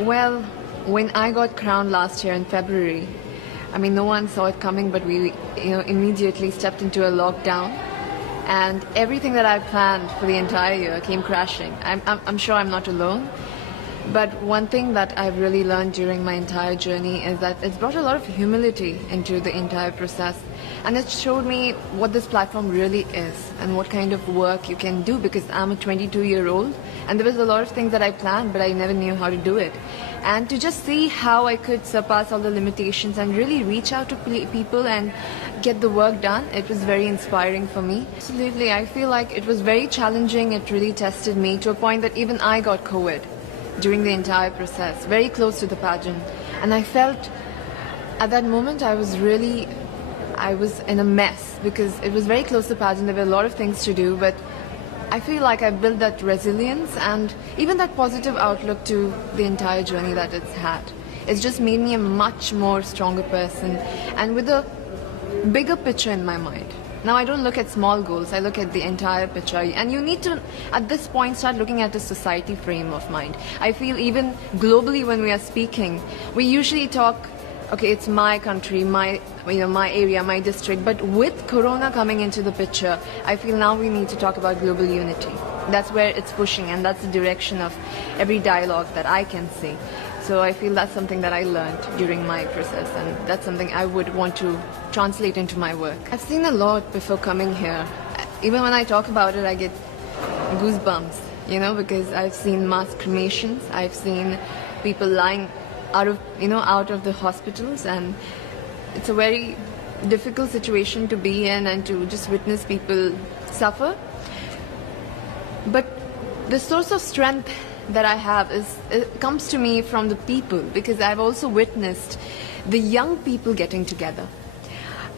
Well, when I got crowned last year in February, I mean, no one saw it coming, but we, immediately stepped into a lockdown, and everything that I planned for the entire year came crashing. I'm sure I'm not alone. But one thing that I've really learned during my entire journey is that it's brought a lot of humility into the entire process. And it showed me what this platform really is and what kind of work you can do, because I'm a 22-year-old and there was a lot of things that I planned but I never knew how to do it. And to just see how I could surpass all the limitations and really reach out to people and get the work done, it was very inspiring for me. Absolutely, I feel like it was very challenging. It really tested me to a point that even I got COVID during the entire process, very close to the pageant. And I felt at that moment I was in a mess because it was very close to the pageant. There were a lot of things to do, but I feel like I built that resilience and even that positive outlook to the entire journey that it's had. It's just made me a much more stronger person and with a bigger picture in my mind. Now I don't look at small goals, I look at the entire picture. And you need to, at this point, start looking at a society frame of mind. I feel even globally when we are speaking, we usually talk, okay, it's my country, my area, my district. But with Corona coming into the picture, I feel now we need to talk about global unity. That's where it's pushing, and that's the direction of every dialogue that I can see. So I feel that's something that I learned during my process, and that's something I would want to translate into my work. I've seen a lot before coming here. Even when I talk about it, I get goosebumps, because I've seen mass cremations, I've seen people lying out of the hospitals, and it's a very difficult situation to be in and to just witness people suffer. But the source of strength that I have it comes to me from the people, because I've also witnessed the young people getting together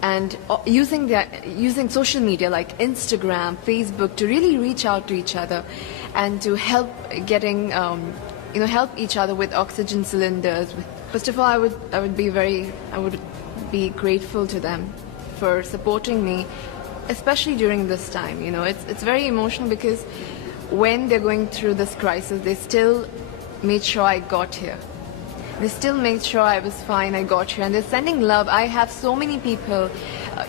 and using social media like Instagram, Facebook to really reach out to each other and to help help each other with oxygen cylinders. First of all, I would be grateful to them for supporting me, especially during this time. It's very emotional because when they're going through this crisis, they still made sure I got here. They still made sure I was fine, I got here. And they're sending love. I have so many people,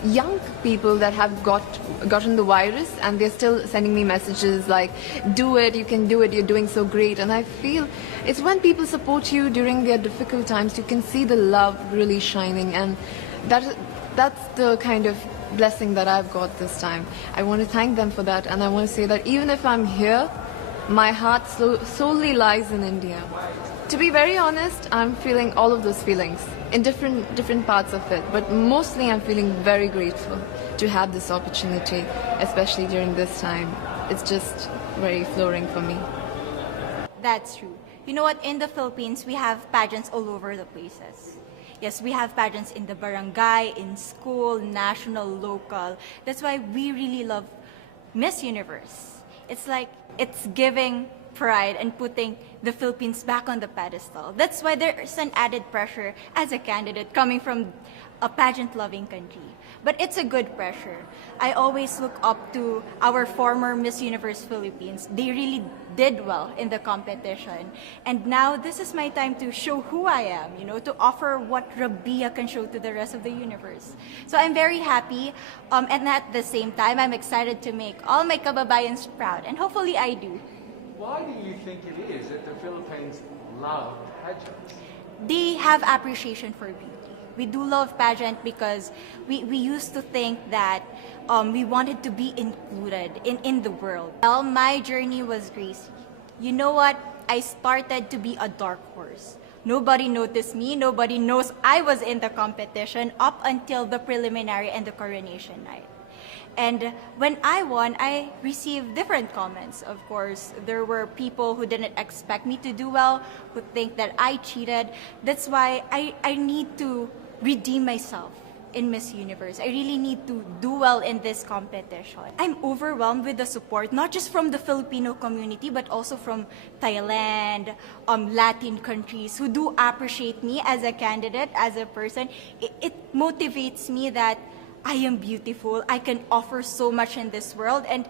young people that have gotten the virus, and they're still sending me messages like, do it, you can do it, you're doing so great. And I feel it's when people support you during their difficult times, you can see the love really shining. And that's the kind of blessing that I've got this time. I want to thank them for that, and I want to say that even if I'm here, my heart solely lies in India. To be very honest, I'm feeling all of those feelings in different parts of it, but mostly I'm feeling very grateful to have this opportunity, especially during this time. It's just very flooring for me. That's true. You know what, in the Philippines, we have pageants all over the places. Yes, we have pageants in the barangay, in school, national, local. That's why we really love Miss Universe. It's like it's giving pride and putting the Philippines back on the pedestal. That's why there's an added pressure as a candidate coming from a pageant-loving country. But it's a good pressure. I always look up to our former Miss Universe Philippines. They really did well in the competition. And now this is my time to show who I am, to offer what Rabia can show to the rest of the universe. So I'm very happy, and at the same time, I'm excited to make all my kababayans proud, and hopefully I do. Why do you think it is that the Philippines love pageants? They have appreciation for beauty. We do love pageant because we used to think that we wanted to be included in the world. Well, my journey was Gracie. You know what? I started to be a dark horse. Nobody noticed me. Nobody knows I was in the competition up until the preliminary and the coronation night. And when I won, I received different comments. Of course, there were people who didn't expect me to do well, who think that I cheated. That's why I need to redeem myself in Miss Universe. I really need to do well in this competition. I'm overwhelmed with the support, not just from the Filipino community, but also from Thailand, Latin countries who do appreciate me as a candidate, as a person. It motivates me that I am beautiful, I can offer so much in this world, and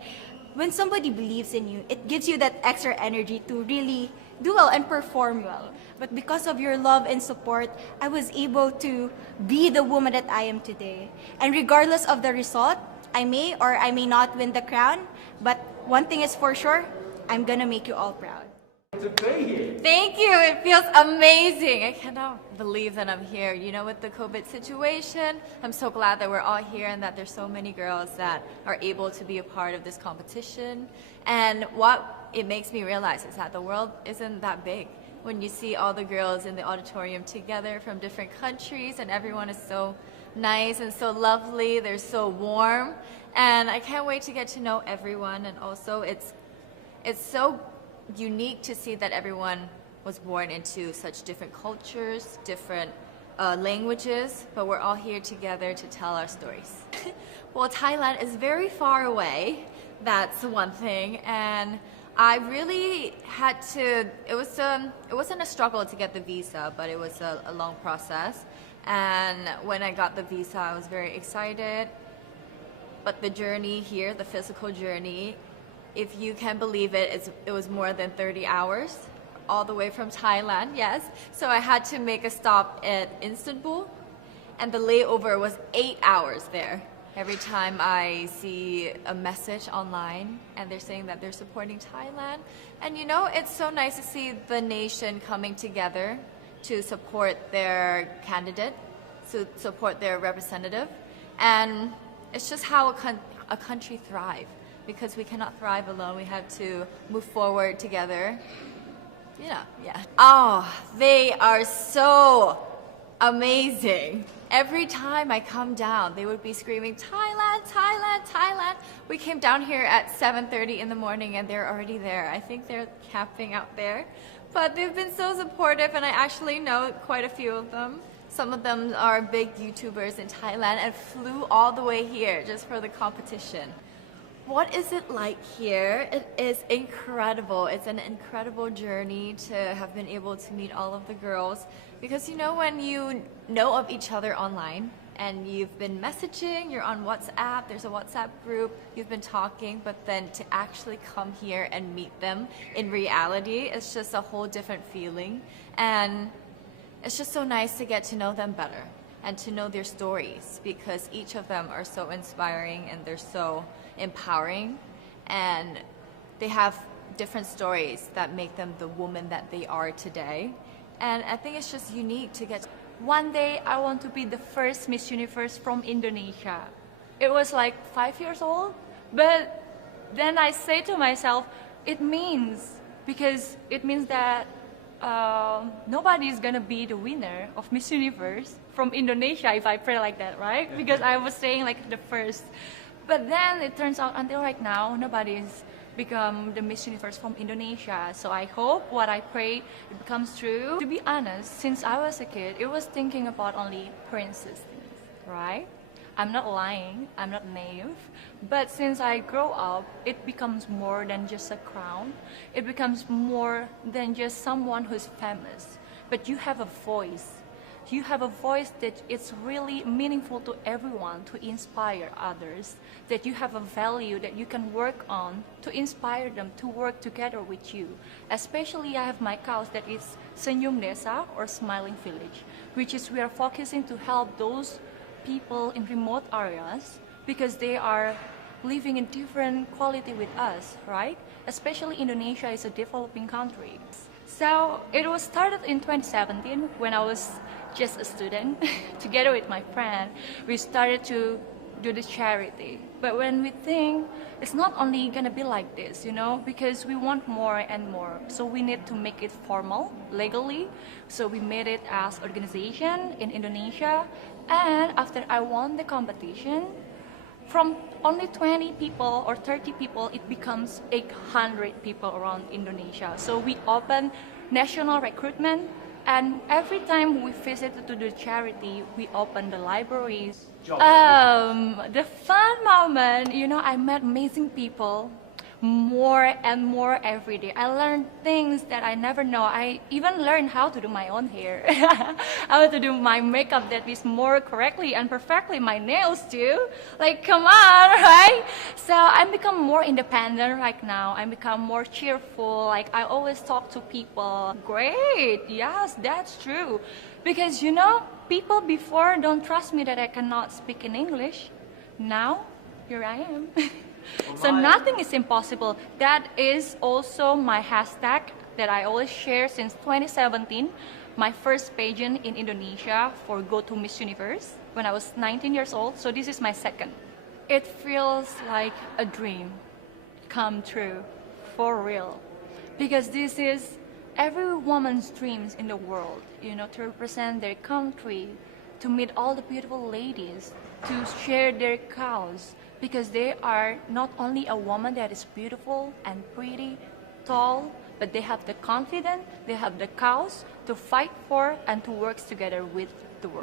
when somebody believes in you, it gives you that extra energy to really do well and perform well. But because of your love and support, I was able to be the woman that I am today. And regardless of the result, I may or I may not win the crown, but one thing is for sure, I'm gonna make you all proud. To be here. Thank you. It feels amazing. I cannot believe that I'm here. You know, with the COVID situation, I'm so glad that we're all here and that there's so many girls that are able to be a part of this competition. And what it makes me realize is that the world isn't that big. When you see all the girls in the auditorium together from different countries and everyone is so nice and so lovely, they're so warm. And I can't wait to get to know everyone. And also it's so unique to see that everyone was born into such different cultures, different languages, but we're all here together to tell our stories. Well, Thailand is very far away, that's one thing, and I really had to, it wasn't a struggle to get the visa, but it was a long process, and when I got the visa I was very excited, but the journey here, the physical journey, if you can believe it, it was more than 30 hours, all the way from Thailand, yes. So I had to make a stop at Istanbul, and the layover was 8 hours there. Every time I see a message online, and they're saying that they're supporting Thailand, and you know, it's so nice to see the nation coming together to support their candidate, to support their representative, and it's just how a country thrives. Because we cannot thrive alone, we have to move forward together. Yeah. Oh, they are so amazing. Every time I come down, they would be screaming, Thailand, Thailand, Thailand. We came down here at 7:30 in the morning and they're already there. I think they're camping out there. But they've been so supportive and I actually know quite a few of them. Some of them are big YouTubers in Thailand and flew all the way here just for the competition. What is it like here? It is incredible. It's an incredible journey to have been able to meet all of the girls because you know when you know of each other online and you've been messaging, you're on WhatsApp, there's a WhatsApp group, you've been talking, but then to actually come here and meet them in reality, it's just a whole different feeling. And it's just so nice to get to know them better and to know their stories because each of them are so inspiring and they're so empowering and they have different stories that make them the woman that they are today. And I think it's just unique to get. One day I want to be the first Miss Universe from Indonesia. It was like 5 years old, but then I say to myself, it means that nobody is gonna be the winner of Miss Universe from Indonesia if I pray like that, right? Because I was saying like the first. But then it turns out until right now, nobody's become the Miss Universe from Indonesia. So I hope what I pray it becomes true. To be honest, since I was a kid, it was thinking about only princess things, right? I'm not lying, I'm not naive. But since I grow up, it becomes more than just a crown. It becomes more than just someone who's famous. But you have a voice. You have a voice that it's really meaningful to everyone to inspire others, that you have a value that you can work on to inspire them to work together with you. Especially I have my cause that is Senyum Desa or Smiling Village, which is we are focusing to help those people in remote areas because they are living in different quality with us, right? Especially Indonesia is a developing country. So it was started in 2017 when I was just a student. Together with my friend, we started to do the charity. But when we think it's not only gonna be like this, you know, because we want more and more. So we need to make it formal, legally. So we made it as organization in Indonesia. And after I won the competition, from only 20 people or 30 people, it becomes 800 people around Indonesia. So we open national recruitment, and every time we visit to do charity, we open the libraries. The fun moment, you know, I met amazing people. more and more every day. I learn things that I never know. I even learned how to do my own hair, how to do my makeup that is more correctly and perfectly, my nails too. Like, come on, right? So I become more independent right now. I become more cheerful. Like, I always talk to people. Great, yes, that's true. Because, you know, people before don't trust me that I cannot speak in English. Now, here I am. So nothing is impossible. That is also my hashtag that I always share since 2017. My first pageant in Indonesia for Go to Miss Universe when I was 19 years old. So this is my second. It feels like a dream come true, for real. Because this is every woman's dreams in the world, you know, to represent their country, to meet all the beautiful ladies, to share their cause. Because they are not only a woman that is beautiful and pretty, tall, but they have the confidence, they have the cause to fight for and to work together with the world.